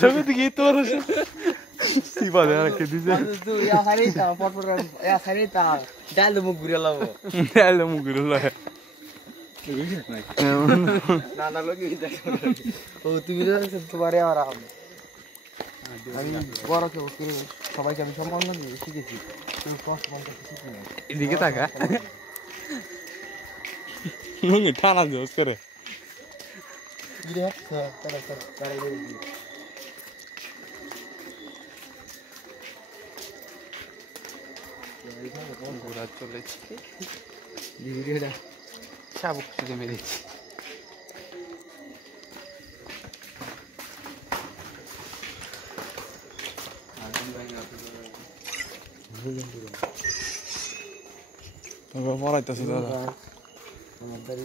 জগৎ কি তোর সিবা দেয়া কে দিছে তুই ইয়া হারি তা পটপট ইয়া হারি তা ডাল মুখ ঘুরে লাবো ডাল মুখ ঘুরে লাগে না না লোক ও তুমি তোমারে আর আমি বড় কেউ সবাইকে আমি সম্মান দিয়ে শিখেছি তুমি কষ্ট করতে শিখি না এদিকে তাকা মুখ টানা জোস করে দেখ তারা তারা ঘোরা চলেছে ভিডিওটা শাবক শুধু মেরেছি পড়াইতেছে দাদা আমাদের